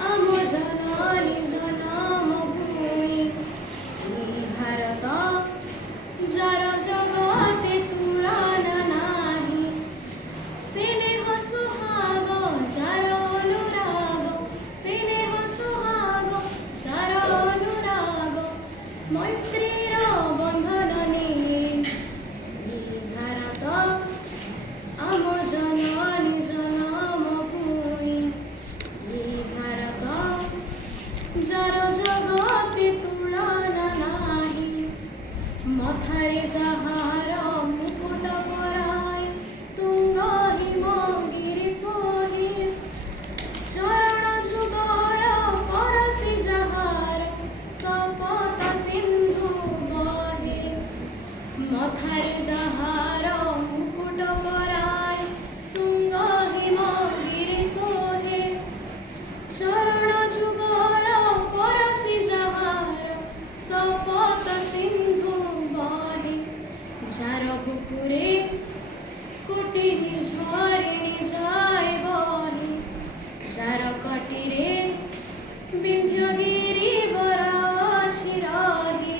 आम जननी जनम भूमि भारत जार जगते तुलना नाही स्नेह सुहाग जार अनुराग स्नेह सुहाग जार अनुराग मैत्रीर बंधन भारत आम जननी जनम भूमि भारत जार जगते तुलना नाही मथारे जहार मुकुट पराय तुंग हिमगिरि सोहे चरण जुगल परसि जहार सपत सिंधु बहे मथारे जहार मुकुट पराय तुंग हिमगिरि सोहे चरण जुगल परसि जहार सपत सिंधु बहे जार बुकुरे कोटि झरिणी जाय बहे जार कटिरे विंध्यगिरि बराछि रहे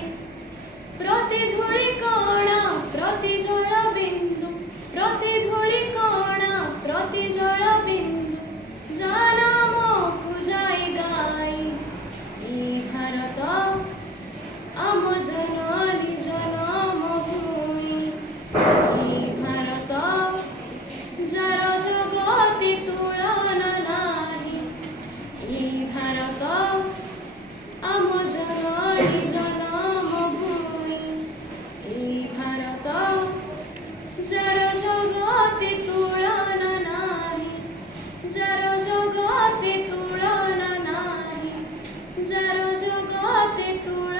प्रति धूଳି कणा प्रति जल बिंदु प्रति धूଳି कणा प्रति जल बिंदु जानम पूजाय गाय भारत आम जननी जनम भूमि भारत जार जगते तुलना नाही भारत आम जननी जनम भूमि भारत जार जगते तुलना नाही जार जगते तुलना नाही जार जगते तुलना